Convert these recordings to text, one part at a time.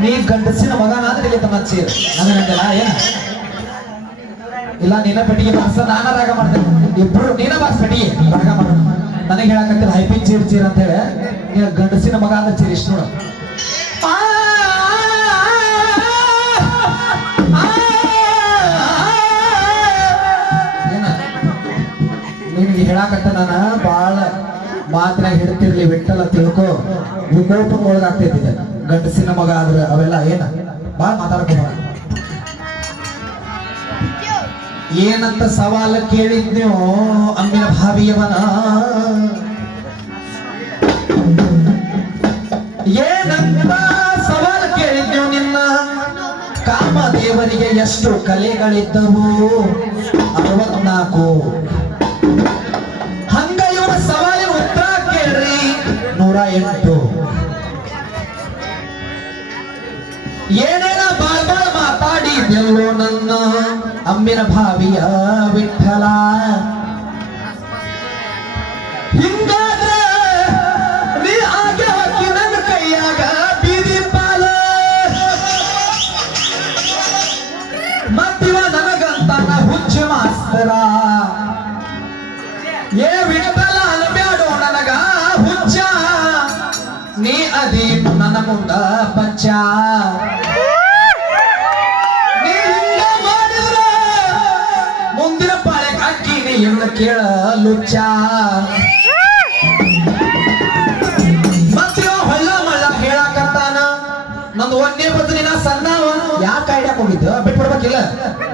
ನೀ ಗಂಡಸಿನ ಮಗನಾದ್ರೆ ಇಲ್ಲಿ ತಮ್ಮ ಚೀರ್ ನನಗಂದಿಲ್ಲ ಏನ ಇಲ್ಲ ನೀನ ಪೆಟ್ಟಿಗೆ ಬಾರ್ಸ ನಾನ ರಾಗ ಮಾಡ್ತೇನೆ ಇಬ್ರು ನೀನ ಬಾರ್ಸ್ ಪೆಟ್ಟಿಗೆ ರಾಗ ಮಾಡ ನನಗೆ ಹೇಳಕತ್ತಿಲ್ಲ ಹೈಪಿಂಗ್ ಚೀರ್ ಚೀರ್ ಅಂತ ಹೇಳಿ ನೀನು ಗಂಡಸಿನ ಮಗ ಅಂದ್ರೆ ಚೀರ್ ಇಷ್ಟು ನೋಡು ಏನ ನಿನಗೆ ಹೇಳಕತ್ತ ನಾನು ಬಾಳ ಮಾತ್ರ ಹಿಡ್ತಿರ್ಲಿ ಬಿಟ್ಟಲ್ಲ ತಿಳ್ಕೊ ವಿಕೋಪ ಒಳಗಾಗ್ತೈತಿದೆ ಗಂಡಸಿನ ಮಗ ಆದ್ರೆ ಅವೆಲ್ಲ ಏನ ಬಾಳ ಮಾತಾಡ್ಕೋಬಾರ ಏನಂತ ಸವಾಲ ಕೇಳಿದ್ನೋ ಅಮ್ಮಿನ ಭಾವಿಯವನ ಏನಂತ ಸವಾಲ ಕೇಳಿದ್ನೋ ನಿನ್ನ ಕಾಮದೇವರಿಗೆ ಎಷ್ಟು ಕಲೆಗಳಿದ್ದವು 64 ಹಂಗ ಇವರ ಸವಾಲಿನ ಉತ್ತರ ಕೇಳ್ರಿ 108 ಏನೇನ ಬಾಳ್ ಮಾತಾಡಿದೆಲ್ಲೋ ನನ್ನ ಅಮ್ಮಿನ ಭಾವಿಯ ವಿಠಲ ಹಿಂಗಾದ್ರೆ ನೀ ಆಗೆ ಹಾಕಿ ನನ್ನ ಕೈಯಾಗ ಬೀದಿ ಪಾಲ ಮತ್ತಿವ ನನಗಂತ ಹುಚ್ಚ ಮಾಸ್ತರ ಏ ವಿಠಲ ಅನ್ಬ್ಯಾಡೋ ನನಗ ಹುಚ್ಚ ನೀ ಅದಿ ನನ್ನ ಮುಂದ ಬಚ್ಚ ಮುಂದಿನ ಪಾಳೆ ಹಾಕಿನಿ ಎಲ್ಲ ಕೇಳ ಲುಚ್ಚ ಮತ್ತೆ ಹೊಳ್ಳ ಮಳ್ಳ ಹೇಳಾಕತ್ತಾನ ನಂದು ಒಂದೇ ಬದಲಿನ ಸಣ್ಣ ಯಾಕೆ ಐಡಿಯಾಕ್ ಹೋಗಿದ್ದು ಬಿಟ್ಬಿಡ್ಬೇಕಿಲ್ಲ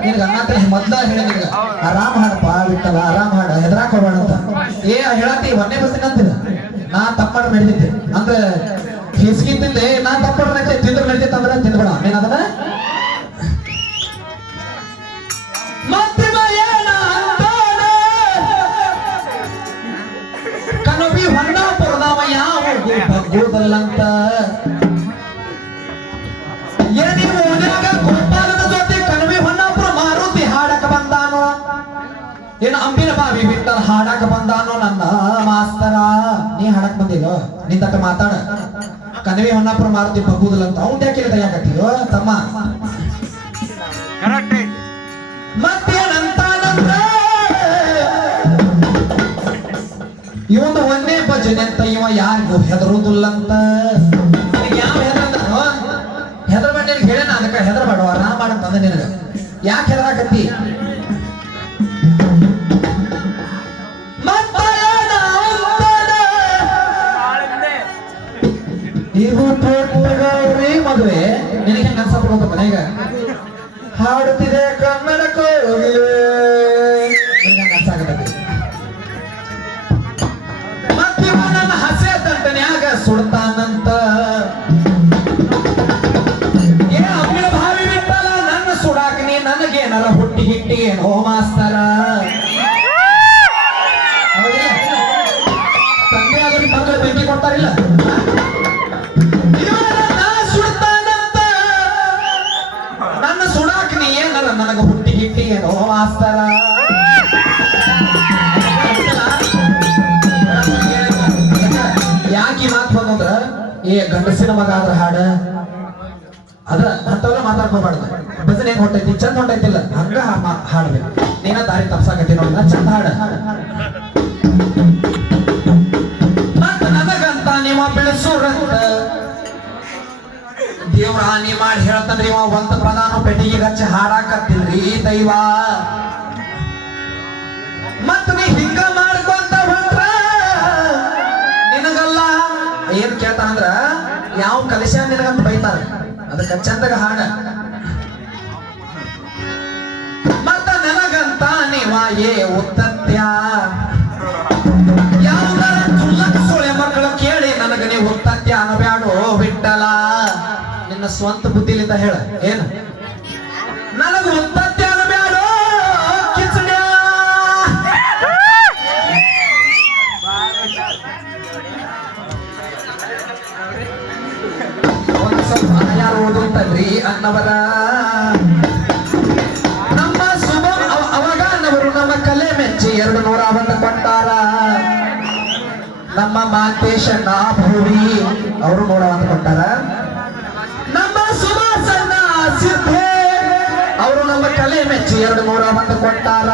ನಿನಗೆ ಅನ್ನತ್ರ ಮೊದ್ಲ ಹೇಳ ನಿನಗ ಆರಾಮ್ ಹಾಡಪ್ಪ ಬಿಟ್ಟಲ್ಲ ಆರಾಮ್ ಹಾಡ ಹೆದರಾಕ್ ಹೋಗ್ಬೇಡ ಅಂತ ಏ ಹೇಳತ್ತಿ ಒಂದೇ ಬಸ್ಸಿನ ಅಂತಿದ ನಾ ತಪ್ಪಾಡ ನಡೆದಿದ್ದೆ ಅಂದ್ರೆ ಹಿಸ್ಗಿ ತಿಂದೆ ನಾ ತಪ್ಪಾಡ ನಡೀತೆ ತಿಂದ್ರೆ ನಡೀತೈತೆ ಅಂದ್ರೆ ತಿಂದ್ಬೇಡ ನೀನ್ ಅದನ್ನ ಕನವಿ ಹೊನ್ನಾಪುರದವ ಯಾವ ಬಗ್ಗೋದಲ್ಲಂತ ನೀವು ಓನ್ಯಾಗ ಗೋಪಾಲದ ಜೊತೆ ಕನವಿ ಹೊನ್ನಾಪುರ ಮಾರುತಿ ಹಾಡಕ ಬಂದಾನೋ ಏನು ಅಂಬಿನ ಬಾವಿ ಬಿಟ್ಟ ಹಾಡಕ ಬಂದಾನೋ ನನ್ನ ಮಾಸ್ತರ ನೀ ಹಾಡಕ್ ಬಂದಿಲ್ಲ ನಿಂತ ಮಾತಾಡ ಕನವಿ ಹೊನ್ನಾಪುರ ಮಾರುತಿ ಬಗ್ಗೋದಲ್ಲಂತ ಅವ್ನ ಯಾಕೆ ತಯಾಕತ್ತೀಯೋ ತಮ್ಮ ಮತ್ತೇನಂತಾನಂದ್ರ ಇವನು ಒಂದೇ ಭಜನೆ ಅಂತ ಇವ ಯಾರಿಗೂ ಹೆದರುದಿಲ್ಲಂತ ಯಾವ ಹೆದರ್ಬೇಡ ನಿನಗೆ ಹೇಳ ಅದಕ್ಕೆ ಹೆದರ್ಬೇಡ ಆರಾಮ್ ಮಾಡಂತಂದ ನಿನಗ ಯಾಕೆ ಹೆದರಾಕತ್ತಿ ಇವು ಮದುವೆ ನಿನಗೆ ಹೆಂಗ ಅನ್ಸಪ್ಪ ಮನೆಗ ಹಾಡುತ್ತಿದೆ ಕನ್ನಡ ಕೋಗಿಲೆ ನಿನಗೆ ಅನ್ಸಾಕತ್ತಿ ಮತ್ತಿವ ನನ್ನ ಹಸೆ ದಂಟನ್ಯಾಗ ಸುಡ್ತಾನಂತ ಏ ಅಮ್ಮಿನ ಭಾವಿ ಬಿಟ್ಟಲ್ಲ ನನ್ನ ಸುಡಾಕ ನೀ ನನಗೇನಾರ ಹುಟ್ಟಿ ಹಿಟ್ಟಿಗೇನೋ ಮಾಸ್ತರ ತಂದೆ ಆದ್ರೆ ಮಕ್ಕಳು ಬೆಂಕಿ ಕೊಡ್ತಾರಿಲ್ಲ ಸುಡ್ತಾನಂತ ನನ್ನ ಸುಡಾಕ ನೀ ಏನಾರ ನನಗ ಹುಟ್ಟಿ ಹಿಟ್ಟಿಗೇನೋ ಮಾಸ್ತರ ಯಾಕೆ ಮಾತು ಬಂದ್ರ ಏ ಗಂಡಸಿನ ಮಗ ಆದ್ರ ಹಾಡ ಅದ್ರ ಅಂತವೆಲ್ಲ ಮಾತಾಡ್ಕೋಬಾರ್ದು ಭಜನೆ ಹೆಂಗ್ ಹೊಂಟೈತಿ ಚಂದ ಹೊಂಟೈತಿಲ್ಲ ಹಂಗ ಹಾಡ್ಬೇಕು ನೀನ ದಾರಿ ತಪ್ಸಾಕತಿ ನೋಡಿದ್ರ ಚಂದ ಹಾಡ ನನಗಂತ ನಿಮ್ಮ ಬೆಳೆಸೋರಂತ ದೇವ್ರ ಹಾನಿ ಮಾಡಿ ಹೇಳ್ತಂದ್ರಿ ಇವ ಒಂದ್ ಪ್ರಧಾನ ಪೆಟ್ಟಿಗೆ ಹಚ್ಚಿ ಹಾಡಾಕತ್ತಿಲ್ರಿ ದೈವ ಮತ್ತ ನೀ ಹಿಂಗ ಮಾಡ್ಕೊಂತ ಹೊಂಟ್ರ ನಿನಗಲ್ಲ ಏನ್ ಕೇಳ್ತಾನಂದ್ರ ಯಾವ ಕಲಿಶ ನಿನಗಂತ ಬೈತಾರ ಅದಕ್ಕ ಚಂದಾಗ ಹಾಡ ಮತ್ತ ನನಗಂತ ನೀವ ಏ ಉತ್ತತ್ಯ ಯಾವ ಸುಳ್ಳ ಸೊಳೆ ಮಕ್ಕಳು ಕೇಳಿ ಸ್ವಂತ ಬುದ್ಧಿಲಿಂದ ಹೇಳ ಏನ ನನಗ ಉತ್ತತ್ಯಾನ ಬ್ಯಾಡೋ ಕಿಚಡ್ಯ ಒಂದು ಸ್ವಲ್ಪ ಯಾರು ಓದುತ್ತಲ್ರಿ ಅನ್ನವರ ನಮ್ಮ ಶುಭ ಅವಾಗ ಅನ್ನವರು ನಮ್ಮ ಕಲೆ ಮೆಚ್ಚಿ 201 ಕೊಟ್ಟಾರ ನಮ್ಮ ಮಾಂತೇಶಣ್ಣ ಭೂವಿ ಅವರು 101 ಕೊಟ್ಟಾರ ನಮ್ಮ ಸುಭಾಸಣ್ಣ ಸಿದ್ಧೆ ಅವರು ನಮ್ಮ ಕಲೆ ಮೆಚ್ಚಿ 201 ಕೊಟ್ಟಾರ